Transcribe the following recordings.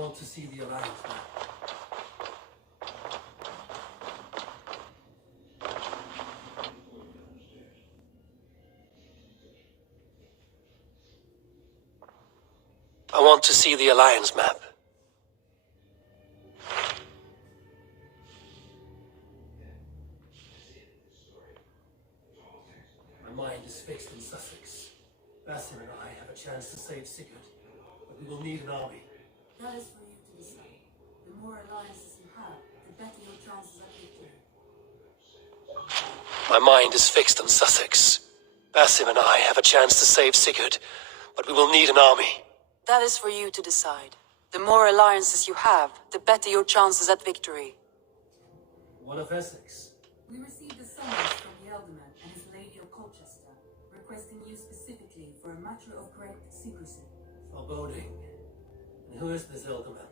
want to see the Alliance map. I want to see the Alliance map. My mind is fixed in Sussex. Basim and I have a chance to save Sigurd, but we will need an army. That is for you to decide. The more alliances you have, the better your chances of victory. My mind is fixed on Sussex. Basim and I have a chance to save Sigurd, but we will need an army. That is for you to decide. The more alliances you have, the better your chances at victory. What of Essex? We received a summons from the Alderman and his Lady of Colchester, requesting you specifically for a matter of great secrecy. Foreboding. And who is this Alderman?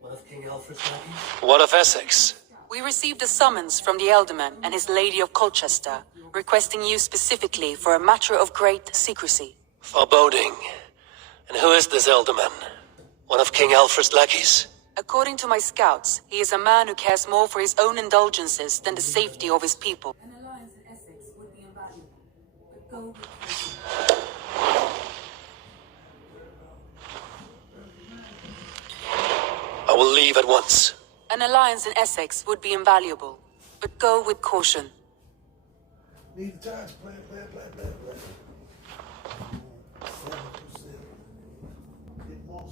One of King Alfred's lackeys? What of Essex? We received a summons from the Alderman and his Lady of Colchester, requesting you specifically for a matter of great secrecy. Foreboding. And who is this Alderman? One of King Alfred's lackeys? According to my scouts, he is a man who cares more for his own indulgences than the safety of his people. An alliance in Essex would be invaluable, but go with caution. I will leave at once. An alliance in Essex would be invaluable, but go with caution. Need the time to play. 7%. Get more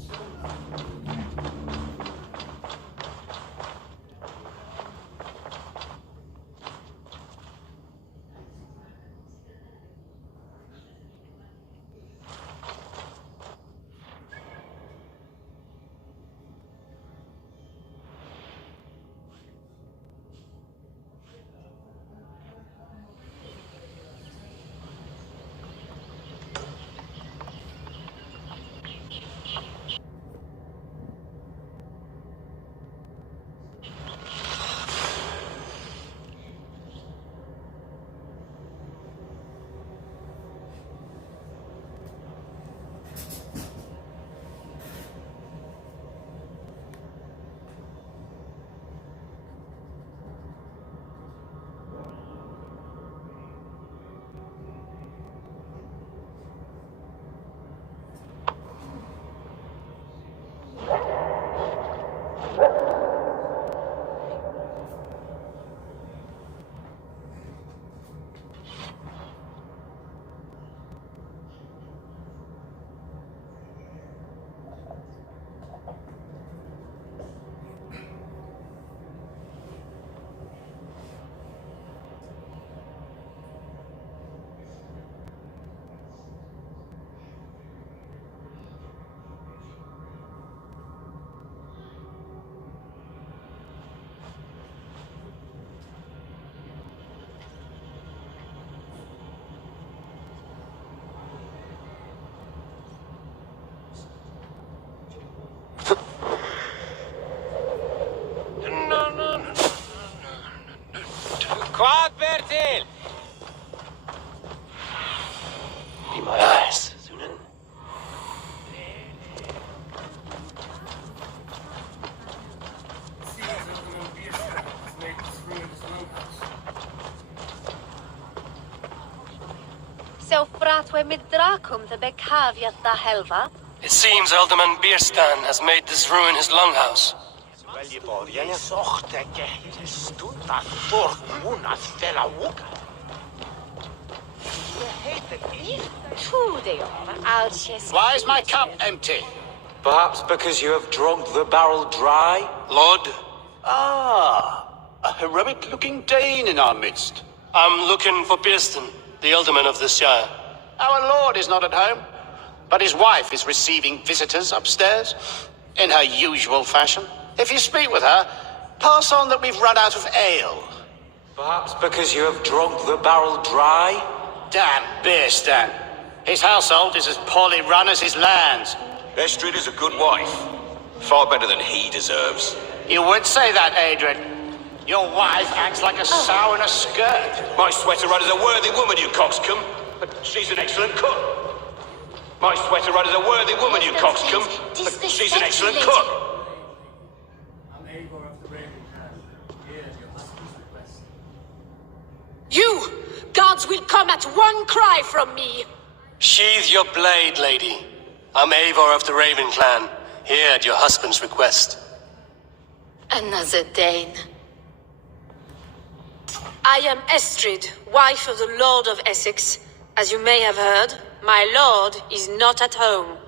Quad Bertil! Be my eyes, Zunin. So fratwe mid dracum the becaviat da helva? It seems Alderman Bierstan has made this ruin his longhouse. Why is my cup empty? Perhaps because you have drunk the barrel dry? Lord, Ah, a heroic-looking Dane in our midst. I'm looking for Bierstan, the Alderman of this shire. Our lord is not at home, but his wife is receiving visitors upstairs in her usual fashion. If you speak with her, pass on that we've run out of ale. Perhaps because you have drunk the barrel dry? Damn Bierstan. His household is as poorly run as his lands. Estrid is a good wife. Far better than he deserves. You would say that, Adrian. Your wife acts like a sow in a skirt. My sweater run is a worthy woman, you coxcomb. But she's an excellent cook. My sweater run is a worthy woman, you coxcomb. But she's an excellent cook. Guards will come at one cry from me. Sheathe your blade, lady. I'm Eivor of the Raven Clan, here at your husband's request. Another Dane. I am Estrid, wife of the Lord of Essex. As you may have heard, my lord is not at home.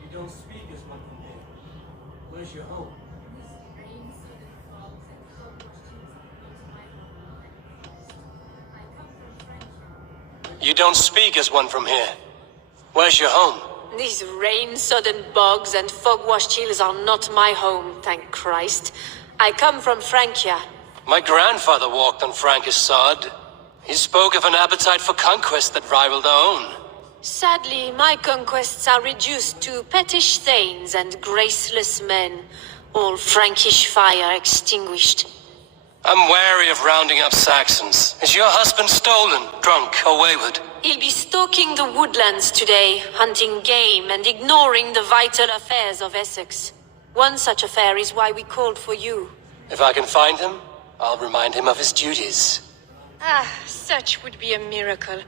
You don't speak as one from here. Where's your home? You don't speak as one from here. Where's your home? These rain-sodden bogs and fog-washed hills are not my home, thank Christ. I come from Francia. My grandfather walked on Frankish sod. He spoke of an appetite for conquest that rivaled our own. Sadly, my conquests are reduced to pettish thanes and graceless men, all Frankish fire extinguished. I'm wary of rounding up Saxons. Is your husband stolen, drunk, or wayward? He'll be stalking the woodlands today, hunting game and ignoring the vital affairs of Essex. One such affair is why we called for you. If I can find him, I'll remind him of his duties. Such would be a miracle.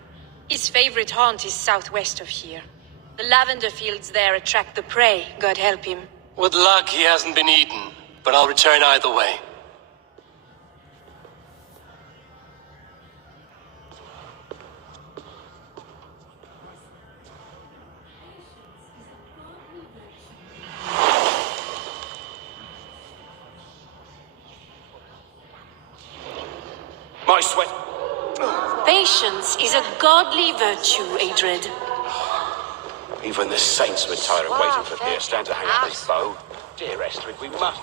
His favorite haunt is southwest of here. The lavender fields there attract the prey, God help him. With luck, he hasn't been eaten, but I'll return either way. My sweat. Patience is a godly virtue, Adred. Even the saints would tire of waiting for dear Stan to hang up his bow. Dear Estrid, we must.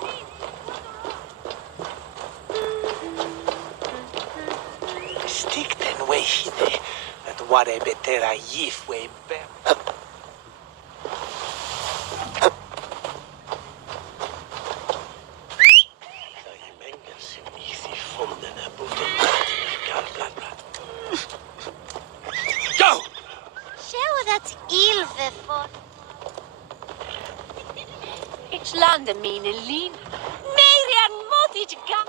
Stick den way hide, at what a better a yif way bear. Go! Sjå dat ilve for... It's lande mine lin. Merian modig ga...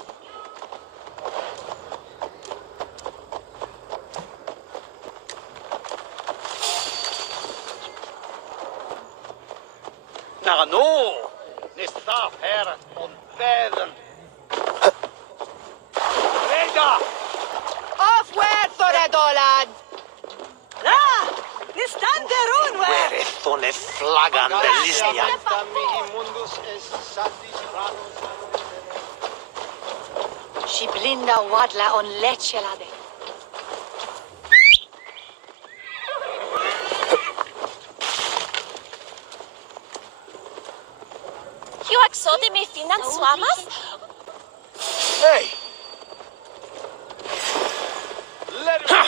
Now, no! This staff here on Fairden. Rega! Off where for a dollar? Ni stand der unwe! Where is thone flaggan the Lisnia? Si blinda wadla on lechelade. You exode me finan swamas? Hey! Let him...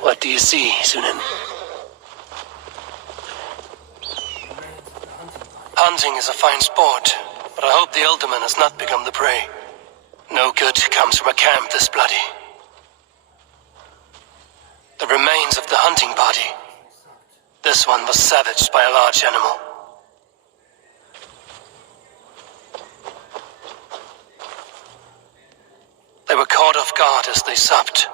What do you see, Sunan? Hunting is a fine sport, but I hope the Alderman has not become the prey. No good comes from a camp this bloody. The remains of the hunting party. This one was savaged by a large animal. They were caught off guard as they supped.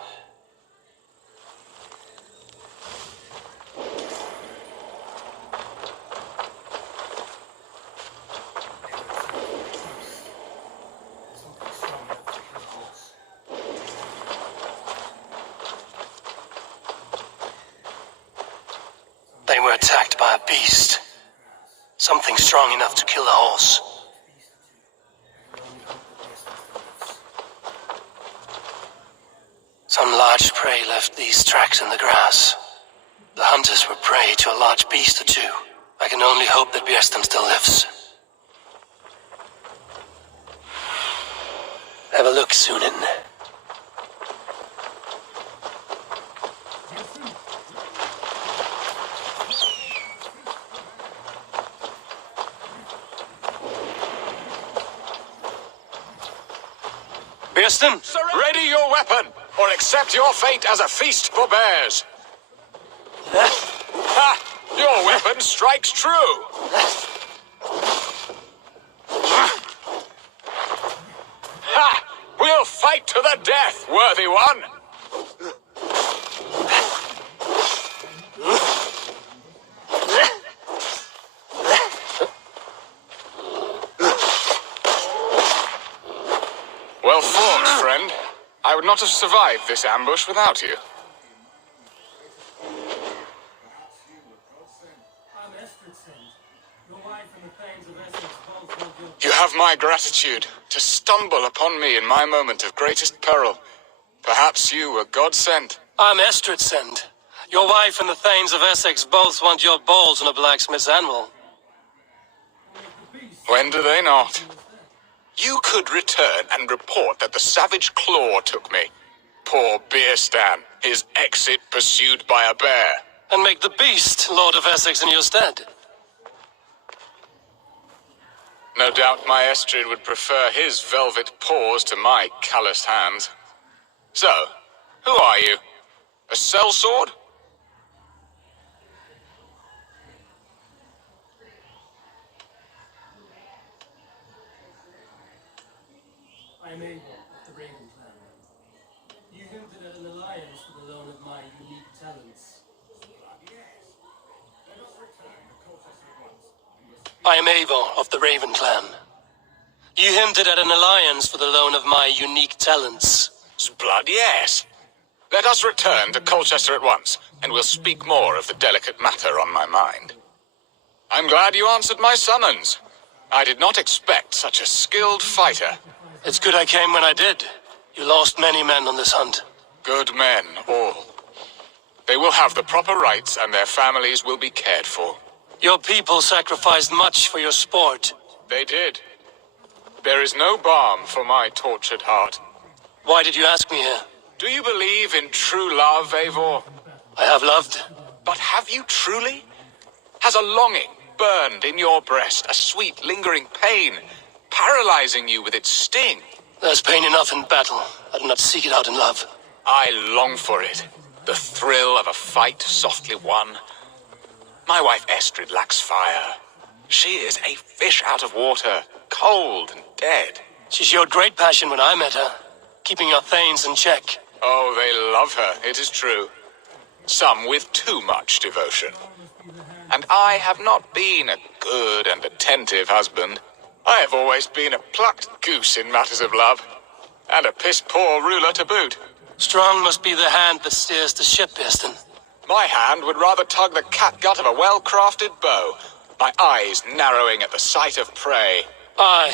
They were attacked by a beast. Something strong enough to kill a horse. Some large prey left these tracks in the grass. The hunters were prey to a large beast or two. I can only hope that Björsten still lives. Have a look, Sunan. Bearston, ready your weapon, or accept your fate as a feast for bears. Ha! Your weapon strikes true. Ha! We'll fight to the death, worthy one. Well fought, friend. I would not have survived this ambush without you. I'm Estridson. Your wife and the thanes of Essex both want your... You have my gratitude to stumble upon me in my moment of greatest peril. Perhaps you were God sent. I'm Estridson. Your wife and the thanes of Essex both want your balls on a blacksmith's anvil. When do they not? You could return and report that the savage Claw took me. Poor Beerstan, his exit pursued by a bear. And make the beast Lord of Essex in your stead. No doubt my Estrid would prefer his velvet paws to my calloused hands. So, who are you? A sellsword? I am Abel of the Raven clan. You hinted at an alliance for the loan of my unique talents. I am Eivor of the Raven clan. You hinted at an alliance for the loan of my unique talents. Blood, yes. Let us return to Colchester at once, and we'll speak more of the delicate matter on my mind. I'm glad you answered my summons. I did not expect such a skilled fighter. It's good I came when I did. You lost many men on this hunt. Good men, all. They will have the proper rights, and their families will be cared for. Your people sacrificed much for your sport. They did. There is no balm for my tortured heart. Why did you ask me here? Do you believe in true love, Eivor? I have loved. But have you truly? Has a longing burned in your breast, a sweet, lingering pain, paralyzing you with its sting? There's pain enough in battle. I do not seek it out in love. I long for it. The thrill of a fight softly won. My wife Estrid lacks fire. She is a fish out of water, cold and dead. She showed great passion when I met her, keeping your thanes in check. Oh, they love her, it is true. Some with too much devotion. And I have not been a good and attentive husband. I have always been a plucked goose in matters of love. And a piss-poor ruler to boot. Strong must be the hand that steers the ship, Bearston. My hand would rather tug the catgut of a well-crafted bow, my eyes narrowing at the sight of prey. Aye,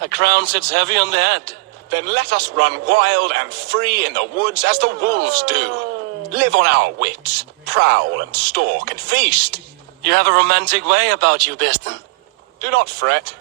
a crown sits heavy on the head. Then let us run wild and free in the woods as the wolves do. Live on our wits, prowl and stalk and feast. You have a romantic way about you, Bearston. Do not fret.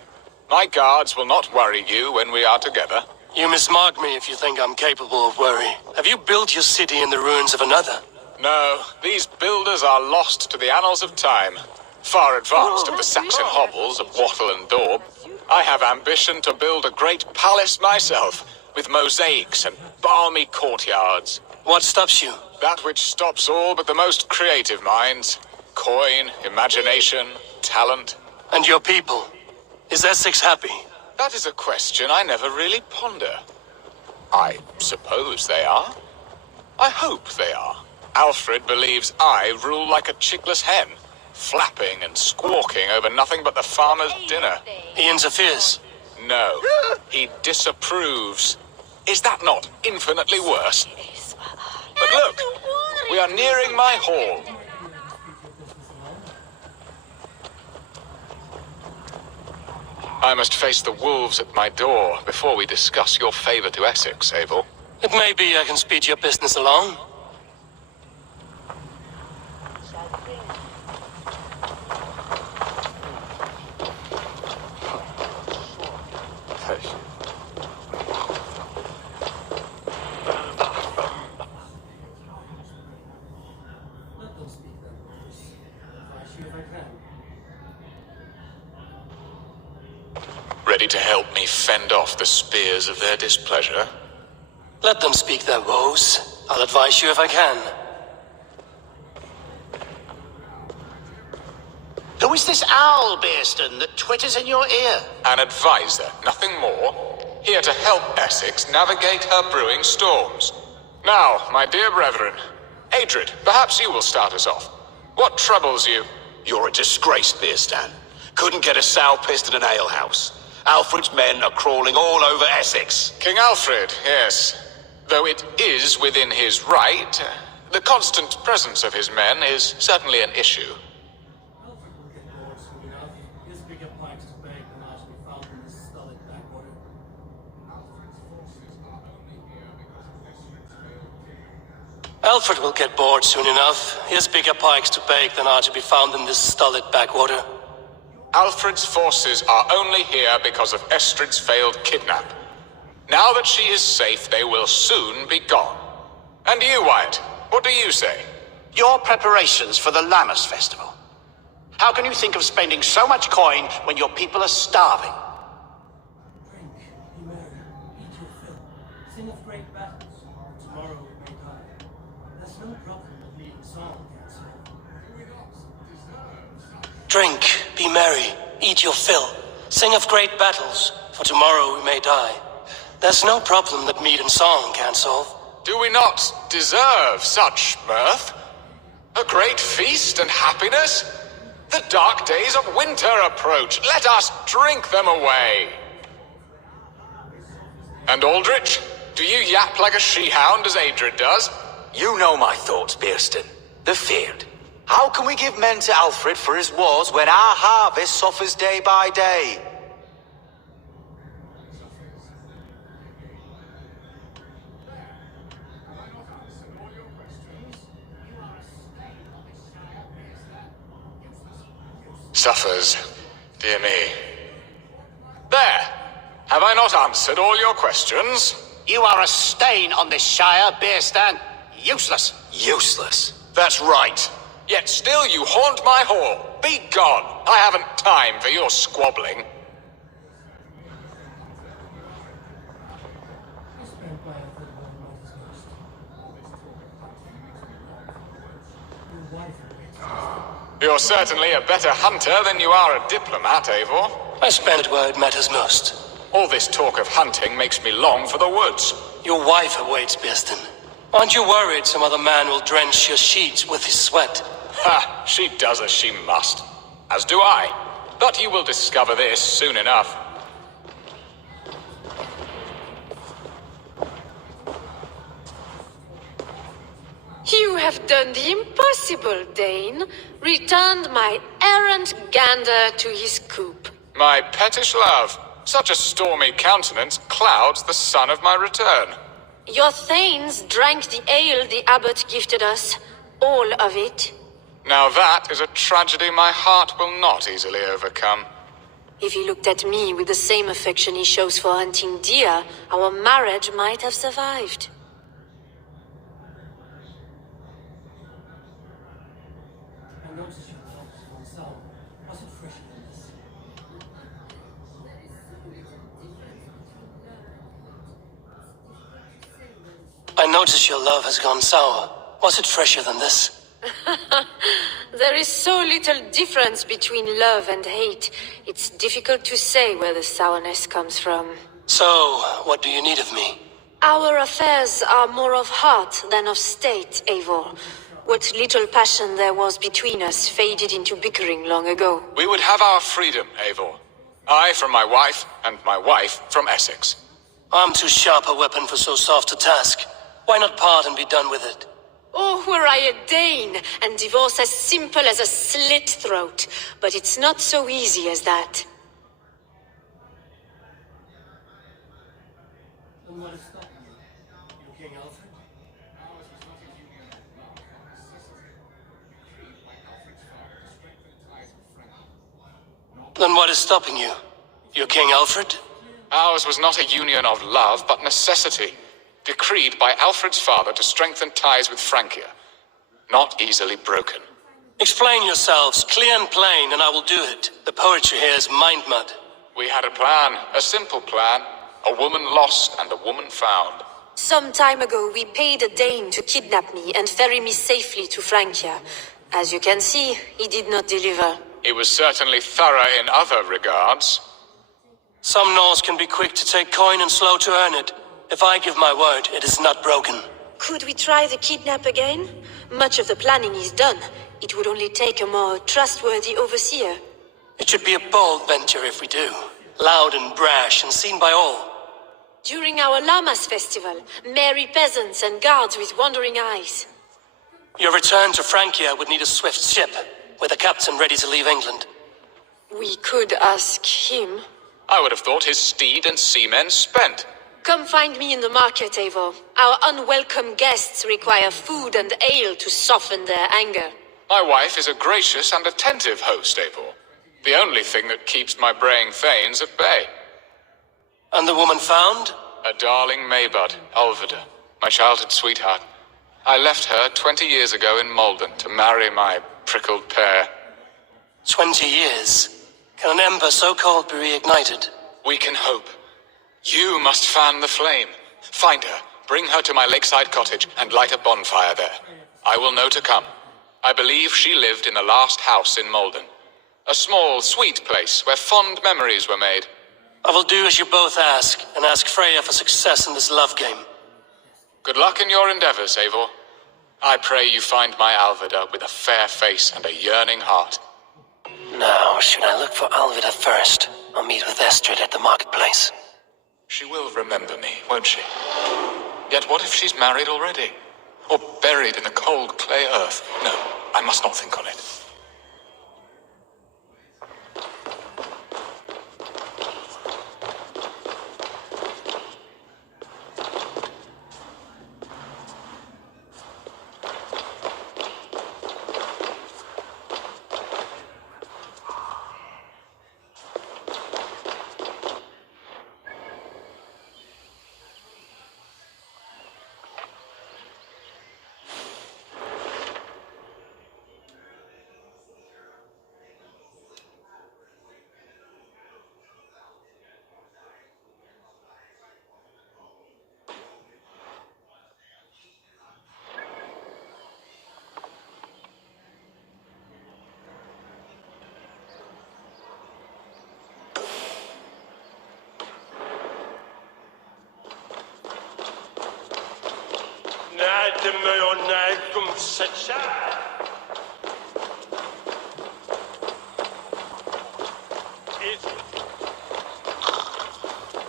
My guards will not worry you when we are together. You mismark me if you think I'm capable of worry. Have you built your city in the ruins of another? No, these builders are lost to the annals of time. Far advanced of the Saxon hovels of Wattle and Daub. I have ambition to build a great palace myself, with mosaics and balmy courtyards. What stops you? That which stops all but the most creative minds. Coin, imagination, talent. And your people? Is Essex happy? That is a question I never really ponder. I suppose they are. I hope they are. Alfred believes I rule like a chickless hen, flapping and squawking over nothing but the farmer's dinner. He interferes. No, he disapproves. Is that not infinitely worse? But look, we are nearing my hall. I must face the wolves at my door before we discuss your favor to Essex, Abel. It may be I can speed your business along. ready to help me fend off the spears of their displeasure? Let them speak their woes. I'll advise you if I can. Who is this owl, Bearston, that twitters in your ear? An advisor, nothing more. Here to help Essex navigate her brewing storms. Now, my dear brethren, Adrid, perhaps you will start us off. What troubles you? You're a disgrace, Bearstan. Couldn't get a sow pissed in an alehouse. Alfred's men are crawling all over Essex. King Alfred, yes. Though it is within his right, the constant presence of his men is certainly an issue. Alfred will get bored soon enough. His bigger pikes to beg than I shall be found in this stolid backwater. Alfred will get bored soon enough. He has bigger pikes to bake than are to be found in this stolid backwater. Alfred's forces are only here because of Estrid's failed kidnap. Now that she is safe, they will soon be gone. And you, Wyatt, what do you say? Your preparations for the Lammas festival. How can you think of spending so much coin when your people are starving? Drink, be merry, eat your fill, sing of great battles. Tomorrow we may die. There's no problem that leading song can't solve. Drink, be merry, eat your fill, sing of great battles, for tomorrow we may die. There's no problem that mead and song can't solve. Do we not deserve such mirth? A great feast and happiness? The dark days of winter approach. Let us drink them away. And Aldrich, do you yap like a she-hound as Adrid does? You know my thoughts, Bearston. They're feared. How can we give men to Alfred for his wars when our harvest suffers day by day? Suffers. Dear me. There! Have I not answered all your questions? You are a stain on this shire, Bearstan. Useless. Useless. That's right. Yet still you haunt my hall. Be gone. I haven't time for your squabbling. I spent my effort on what is most. Your wife awaits us. You're certainly a better hunter than you are a diplomat, Eivor. I spend it where it matters most. All this talk of hunting makes me long for the woods. Your wife awaits, Bearston. Aren't you worried some other man will drench your sheets with his sweat? Ha! She does as she must. As do I. But you will discover this soon enough. You have done the impossible, Dane. Returned my errant gander to his coop. My pettish love. Such a stormy countenance clouds the sun of my return. Your thanes drank the ale the abbot gifted us. All of it. Now that is a tragedy my heart will not easily overcome. If he looked at me with the same affection he shows for hunting deer, our marriage might have survived. I noticed your thoughts on sound. Was it fresher than this? I notice your love has gone sour. Was it fresher than this? There is so little difference between love and hate. It's difficult to say where the sourness comes from. So, what do you need of me? Our affairs are more of heart than of state, Eivor. What little passion there was between us faded into bickering long ago. We would have our freedom, Eivor. I from my wife, and my wife from Essex. I'm too sharp a weapon for so soft a task. Why not part and be done with it? Oh, were I a Dane, and divorce as simple as a slit throat. But it's not so easy as that. Then what is stopping you? You King Alfred? Then what is stopping you? Your King Alfred? Ours was not a union of love, but necessity, decreed by Alfred's father to strengthen ties with Francia, not easily broken. Explain yourselves, clear and plain, and I will do it. The poetry here is mind mud. We had a plan, a simple plan. A woman lost and a woman found. Some time ago, we paid a Dane to kidnap me and ferry me safely to Francia. As you can see, he did not deliver. He was certainly thorough in other regards. Some Norse can be quick to take coin and slow to earn it. If I give my word, it is not broken. Could we try the kidnap again? Much of the planning is done. It would only take a more trustworthy overseer. It should be a bold venture if we do. Loud and brash and seen by all. During our Llamas festival, merry peasants and guards with wandering eyes. Your return to Francia would need a swift ship, with a captain ready to leave England. We could ask him. I would have thought his steed and seamen spent. Come find me in the market, Eivor. Our unwelcome guests require food and ale to soften their anger. My wife is a gracious and attentive host, Eivor. The only thing that keeps my braying thanes at bay. And the woman found? A darling Maybud, Alvida, my childhood sweetheart. I left her 20 years ago in Malden to marry my prickled pear. 20 years? Can an ember so cold be reignited? We can hope. You must fan the flame. Find her, bring her to my lakeside cottage, and light a bonfire there. I will know to come. I believe she lived in the last house in Malden. A small, sweet place where fond memories were made. I will do as you both ask, and ask Freya for success in this love game. Good luck in your endeavors, Eivor. I pray you find my Alvida with a fair face and a yearning heart. Now, should I look for Alvida first, or meet with Estrid at the marketplace? She will remember me, won't she? Yet what if she's married already? Or buried in the cold clay earth? No, I must not think on it.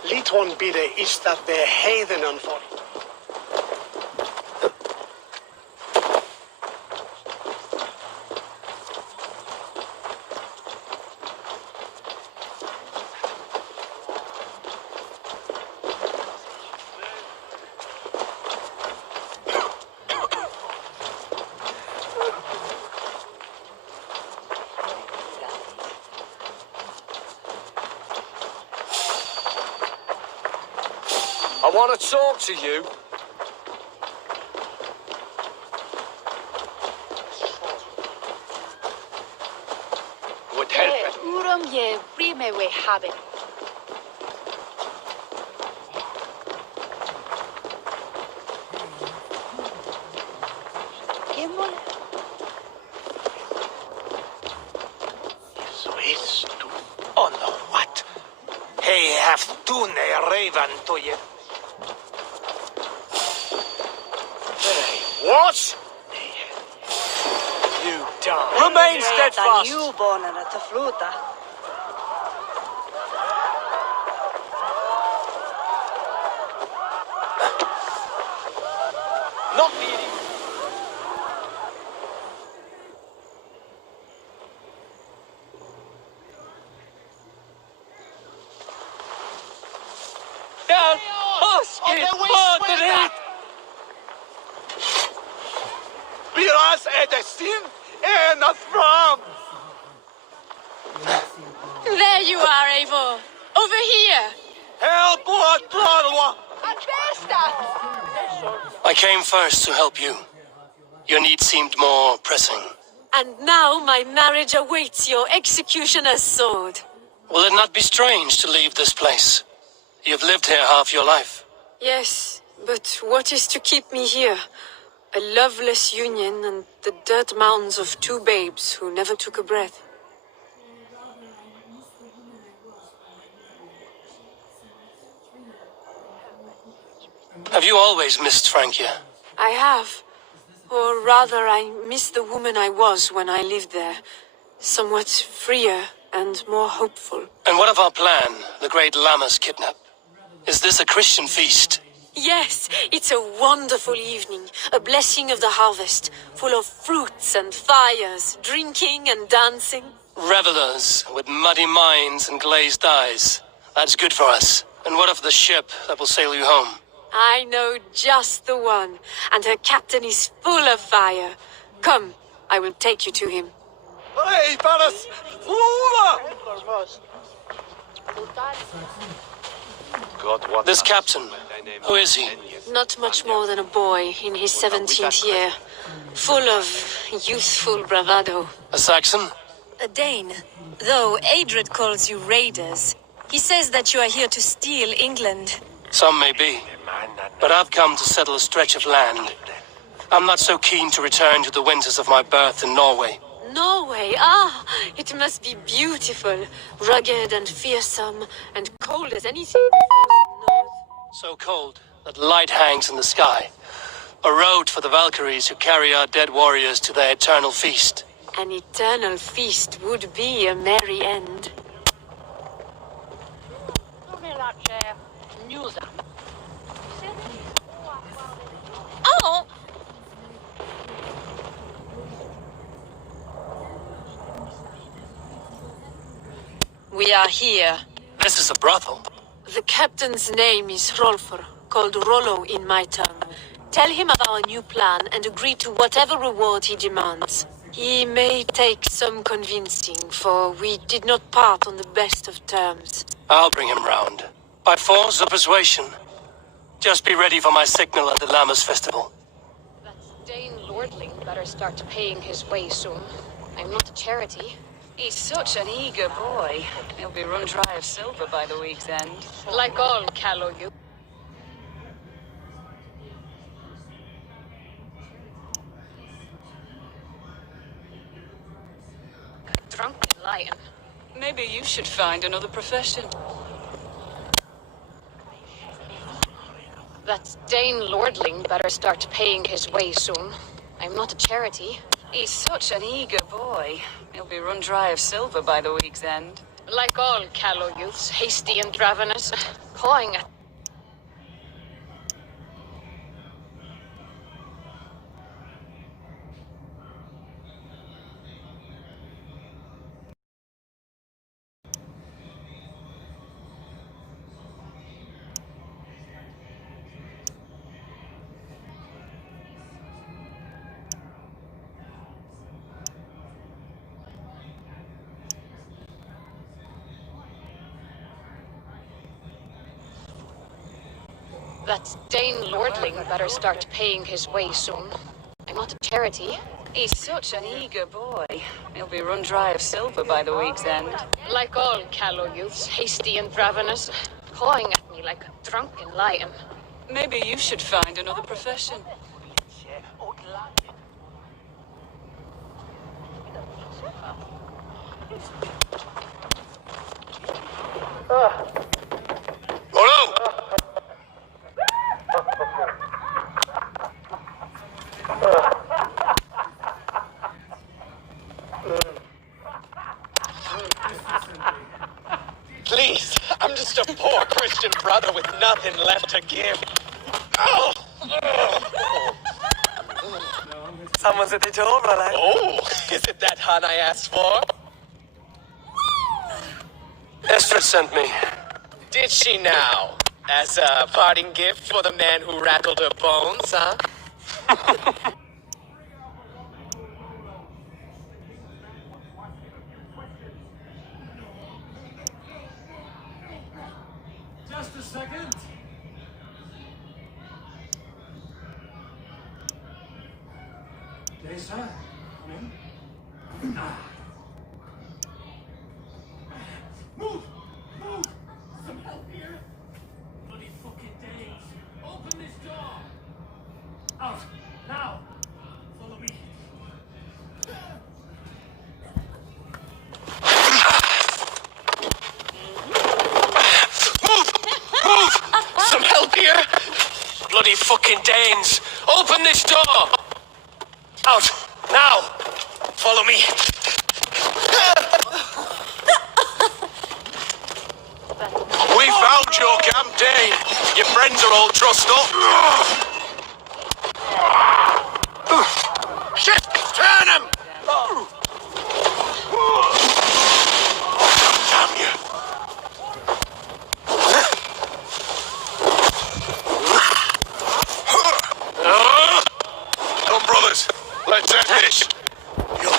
Liton bide istat de heidenen for. I want to talk to you. Would help. Urum ye rime we habe. So it's to on the what? Hey, have done a raven to you. What? You die. Remain steadfast. Not needing. Help! Hoskin! Padre! Biras edestin and a from. There you are, Eivor. Over here. Help what Blarwa. I came first to help you. Your need seemed more pressing. And now my marriage awaits your executioner's sword. Will it not be strange to leave this place? You've lived here half your life. Yes, but what is to keep me here? A loveless union and the dirt mounds of two babes who never took a breath. Have you always missed Francia? I have. Or rather, I miss the woman I was when I lived there. Somewhat freer and more hopeful. And what of our plan, the great Lammas kidnap? Is this a Christian feast? Yes, it's a wonderful evening, a blessing of the harvest, full of fruits and fires, drinking and dancing. Revelers with muddy minds and glazed eyes. That's good for us. And what of the ship that will sail you home? I know just the one, and her captain is full of fire. Come, I will take you to him. Hey, Paris! This captain, who is he? Not much more than a boy in his 17th year, full of youthful bravado. A Saxon? A Dane. Though Adred calls you raiders, he says that you are here to steal England. Some may be, but I've come to settle a stretch of land. I'm not so keen to return to the winters of my birth in Norway. Norway, ah, it must be beautiful, rugged and fearsome, and cold as anything before the north. So cold that light hangs in the sky. A road for the Valkyries who carry our dead warriors to their eternal feast. An eternal feast would be a merry end. Oh! We are here. This is a brothel. The captain's name is Rolfr, called Rollo in my tongue. Tell him of our new plan and agree to whatever reward he demands. He may take some convincing, for we did not part on the best of terms. I'll bring him round. By force or persuasion. Just be ready for my signal at the Lammas festival. That Dane lordling better start paying his way soon. I'm not a charity. He's such an eager boy. He'll be run dry of silver by the week's end. Like all callow youth. Drunken lion. Maybe you should find another profession. That Dane lordling better start paying his way soon. I'm not a charity. He's such an eager boy. He'll be run dry of silver by the week's end. Like all callow youths, hasty and ravenous, pawing at... That Dane lordling better start paying his way soon. I'm not a charity. He's such an eager boy. He'll be run dry of silver by the week's end. Like all callow youths, hasty and ravenous, pawing at me like a drunken lion. Maybe you should find another profession. Rollo! Please, I'm just a poor Christian brother with nothing left to give. Oh! Someone's at the door, brother. Oh, is it that hun I asked for? Esther sent me. Did she now? As a parting gift for the man who rattled her bones, huh? Just a second. Okay, sir. Come in. Move! bloody fucking Danes! Open this door! Out! Now! Follow me! We found your camp, Dane. Your friends are all trussed up. Shit! Turn him! Damn you! Come, brothers. Let's end this. You'll